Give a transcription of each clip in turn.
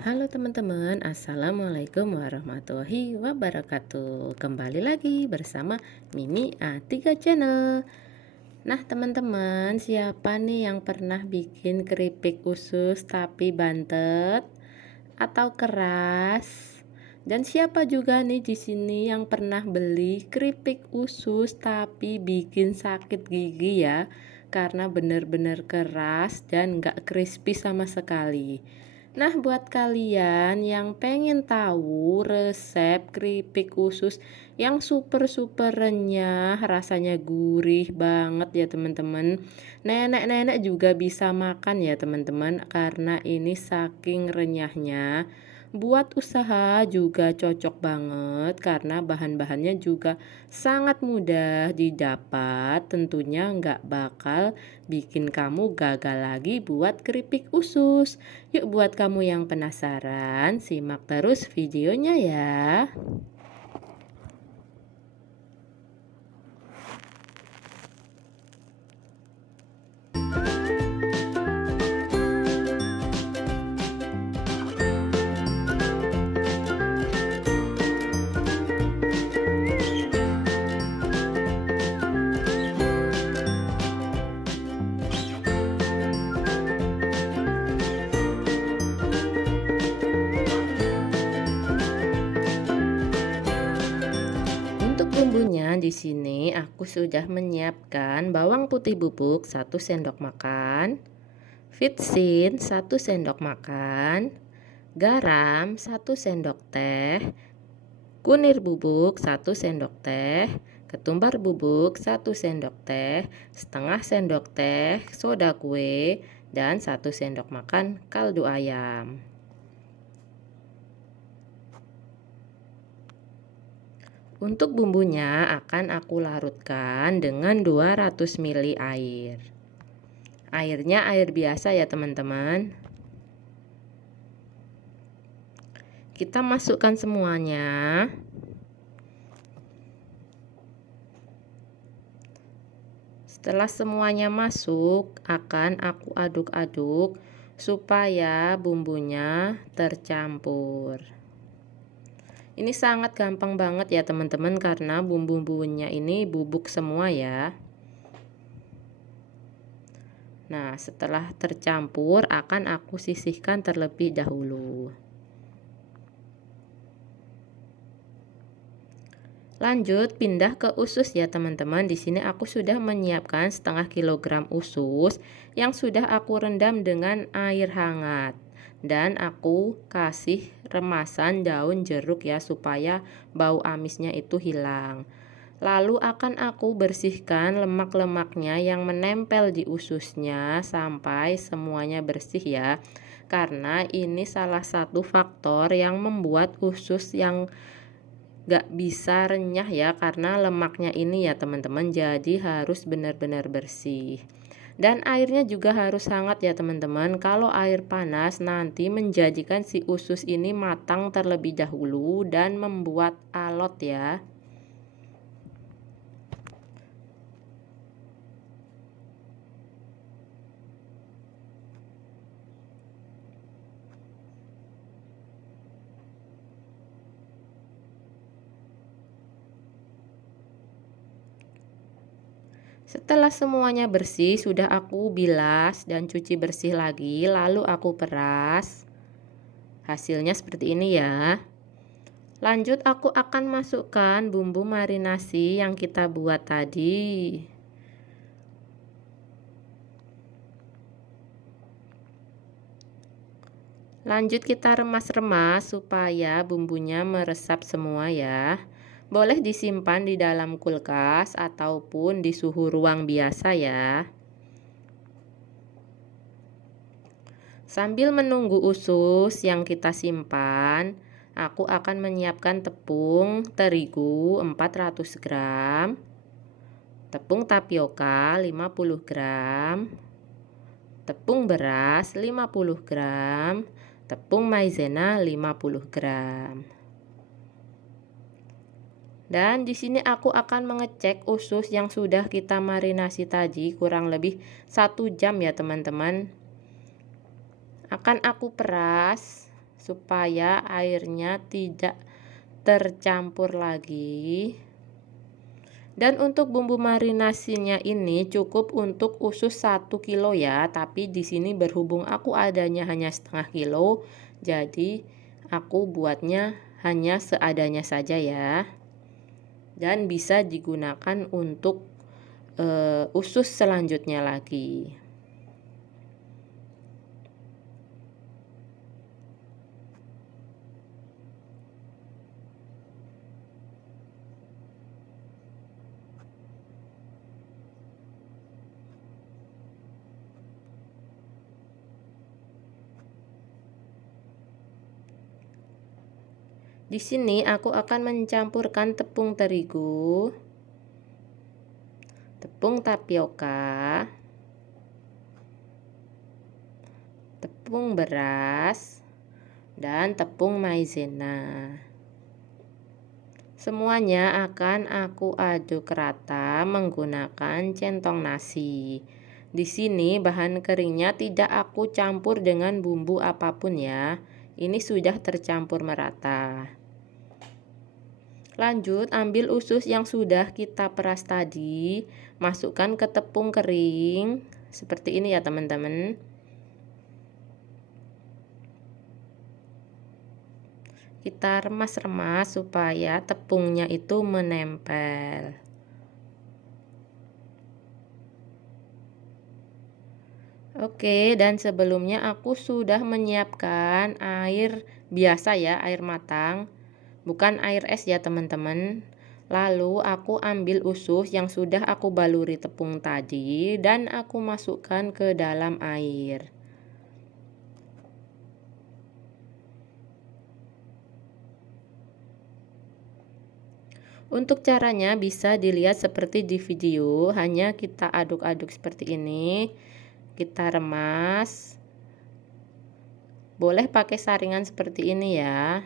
Halo teman-teman, Assalamualaikum warahmatullahi wabarakatuh. Kembali lagi bersama Mimi A3 Channel. Nah teman-teman, siapa nih yang pernah bikin keripik usus tapi bantet atau keras? Dan siapa juga nih di sini yang pernah beli keripik usus tapi bikin sakit gigi ya? Karena benar-benar keras dan gak crispy sama sekali. Nah, buat kalian yang pengen tahu resep keripik usus yang super renyah, rasanya gurih banget ya teman-teman. Nenek-nenek juga bisa makan ya teman-teman, karena ini saking renyahnya. Buat usaha juga cocok banget karena bahan-bahannya juga sangat mudah didapat. Tentunya nggak bakal bikin kamu gagal lagi buat keripik usus. Yuk buat kamu yang penasaran, simak terus videonya ya. Untuk bumbunya di sini aku sudah menyiapkan bawang putih bubuk 1 sendok makan, vitsin 1 sendok makan, garam 1 sendok teh, kunir bubuk 1 sendok teh, ketumbar bubuk 1 sendok teh, setengah sendok teh soda kue, dan 1 sendok makan kaldu ayam. Untuk bumbunya akan aku larutkan dengan 200 ml air. Airnya air biasa ya teman-teman. Kita masukkan semuanya. Setelah semuanya masuk, akan aku aduk-aduk supaya bumbunya tercampur. Ini sangat gampang banget ya teman-teman, karena bumbu-bumbunya ini bubuk semua ya. Nah, setelah tercampur akan aku sisihkan terlebih dahulu. Lanjut pindah ke usus ya teman-teman. Di sini aku sudah menyiapkan setengah kilogram usus yang sudah aku rendam dengan air hangat. Dan aku kasih remasan daun jeruk ya, supaya bau amisnya itu hilang. Lalu akan aku bersihkan lemak-lemaknya yang menempel di ususnya sampai semuanya bersih ya. Karena ini salah satu faktor yang membuat usus yang gak bisa renyah ya, karena lemaknya ini ya teman-teman, jadi harus benar-benar bersih. Dan airnya juga harus hangat ya teman-teman. Kalau air panas nanti menjadikan si usus ini matang terlebih dahulu dan membuat alot ya. Setelah semuanya bersih, sudah aku bilas dan cuci bersih lagi, lalu aku peras. Hasilnya seperti ini ya. Lanjut aku akan masukkan bumbu marinasi yang kita buat tadi. Lanjut kita remas-remas supaya bumbunya meresap semua ya. Boleh disimpan di dalam kulkas ataupun di suhu ruang biasa ya. Sambil menunggu usus yang kita simpan, aku akan menyiapkan tepung terigu 400 gram, tepung tapioka 50 gram, tepung beras 50 gram, tepung maizena 50 gram. Dan di sini aku akan mengecek usus yang sudah kita marinasi tadi kurang lebih 1 jam ya teman-teman. Akan aku peras supaya airnya tidak tercampur lagi. Dan untuk bumbu marinasinya ini cukup untuk usus 1 kilo ya, tapi di sini berhubung aku adanya hanya setengah kilo, jadi aku buatnya hanya seadanya saja ya. Dan bisa digunakan untuk usus selanjutnya lagi. Di sini aku akan mencampurkan tepung terigu, tepung tapioka, tepung beras, dan tepung maizena. Semuanya akan aku aduk rata menggunakan centong nasi. Di sini bahan keringnya tidak aku campur dengan bumbu apapun ya. Ini sudah tercampur merata. Lanjut, ambil usus yang sudah kita peras tadi, masukkan ke tepung kering. Seperti ini ya teman-teman. Kita remas-remas supaya tepungnya itu menempel. Oke, dan sebelumnya aku sudah menyiapkan air biasa ya, air matang. Bukan air es ya teman-teman. Lalu aku ambil usus yang sudah aku baluri tepung tadi dan aku masukkan ke dalam air. Untuk caranya bisa dilihat seperti di video, hanya kita aduk-aduk seperti ini. Kita remas. Boleh pakai saringan seperti ini ya.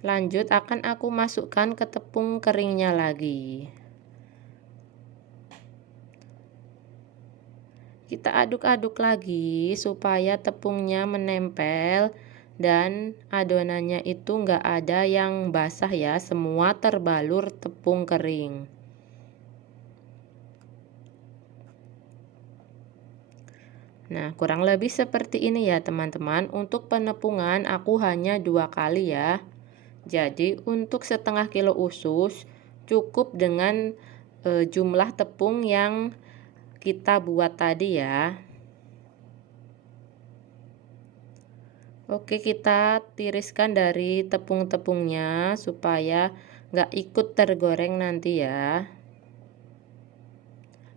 Lanjut akan aku masukkan ke tepung keringnya lagi. Kita aduk-aduk lagi supaya tepungnya menempel dan adonannya itu enggak ada yang basah ya, semua terbalur tepung kering. Nah, kurang lebih seperti ini ya teman-teman. Untuk penepungan aku hanya 2 kali ya. Jadi untuk setengah kilo usus cukup dengan jumlah tepung yang kita buat tadi ya. Oke, kita tiriskan dari tepung-tepungnya supaya nggak ikut tergoreng nanti ya.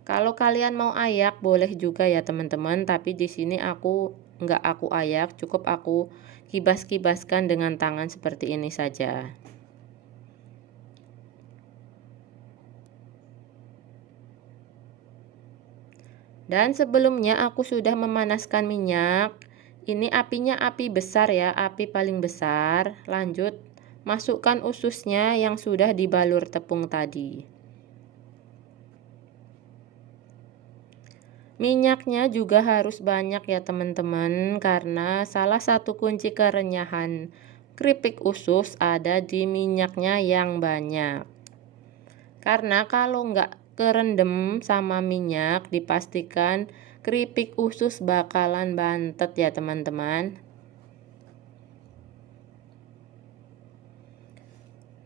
Kalau kalian mau ayak boleh juga ya teman-teman, tapi di sini nggak aku ayak, cukup aku kibas-kibaskan dengan tangan seperti ini saja. Dan sebelumnya aku sudah memanaskan minyak. Ini apinya api besar ya, api paling besar. Lanjut, masukkan ususnya yang sudah dibalur tepung tadi. Minyaknya juga harus banyak ya teman-teman, karena salah satu kunci kerenyahan keripik usus ada di minyaknya yang banyak. Karena kalau nggak kerendam sama minyak, dipastikan keripik usus bakalan bantet ya teman-teman.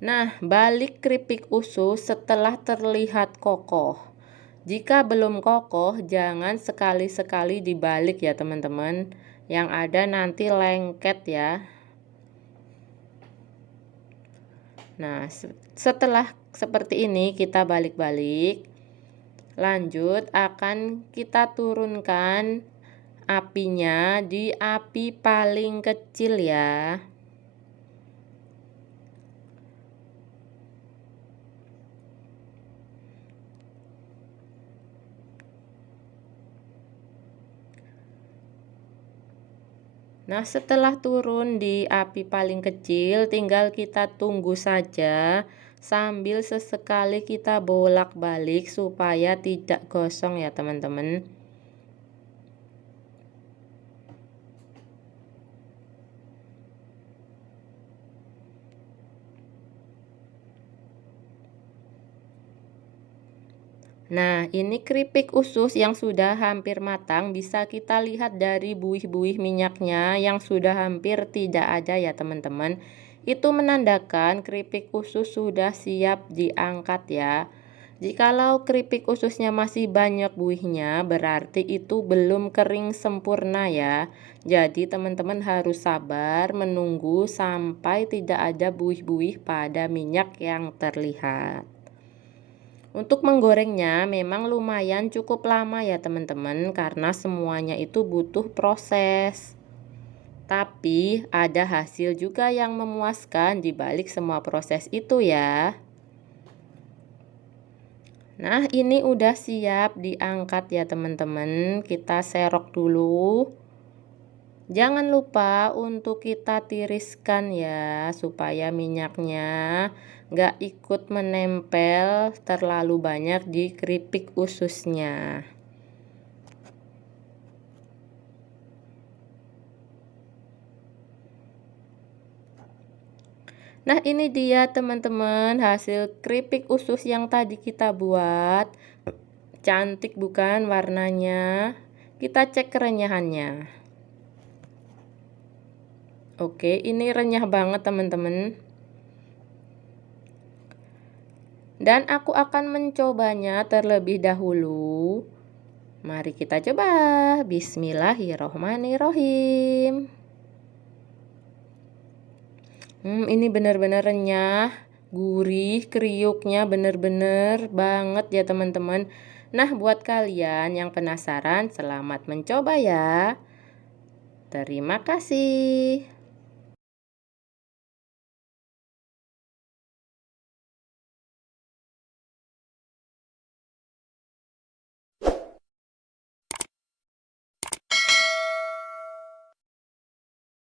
Nah, balik keripik usus setelah terlihat kokoh. Jika belum kokoh, jangan sekali-sekali dibalik ya teman-teman. Yang ada nanti lengket ya. Nah, setelah seperti ini kita balik-balik. Lanjut akan kita turunkan apinya di api paling kecil ya. Nah, setelah turun di api paling kecil, tinggal kita tunggu saja sambil sesekali kita bolak-balik supaya tidak gosong ya teman-teman. Nah, ini keripik usus yang sudah hampir matang bisa kita lihat dari buih-buih minyaknya yang sudah hampir tidak ada ya teman-teman. Itu menandakan keripik usus sudah siap diangkat ya. Jikalau keripik ususnya masih banyak buihnya, berarti itu belum kering sempurna ya. Jadi teman-teman harus sabar menunggu sampai tidak ada buih-buih pada minyak yang terlihat. Untuk menggorengnya memang lumayan cukup lama ya teman-teman, karena semuanya itu butuh proses. Tapi ada hasil juga yang memuaskan di balik semua proses itu ya. Nah, ini udah siap diangkat ya teman-teman. Kita serok dulu. Jangan lupa untuk kita tiriskan ya, supaya minyaknya nggak ikut menempel terlalu banyak di keripik ususnya. Nah, ini dia teman-teman hasil keripik usus yang tadi kita buat. Cantik bukan warnanya? Kita cek kerenyahannya. Oke, ini renyah banget teman-teman. Dan aku akan mencobanya terlebih dahulu. Mari kita coba. Bismillahirrohmanirrohim. Ini benar-benar renyah, gurih, kriuknya benar-benar banget ya teman-teman. Nah, buat kalian yang penasaran, selamat mencoba ya. Terima kasih.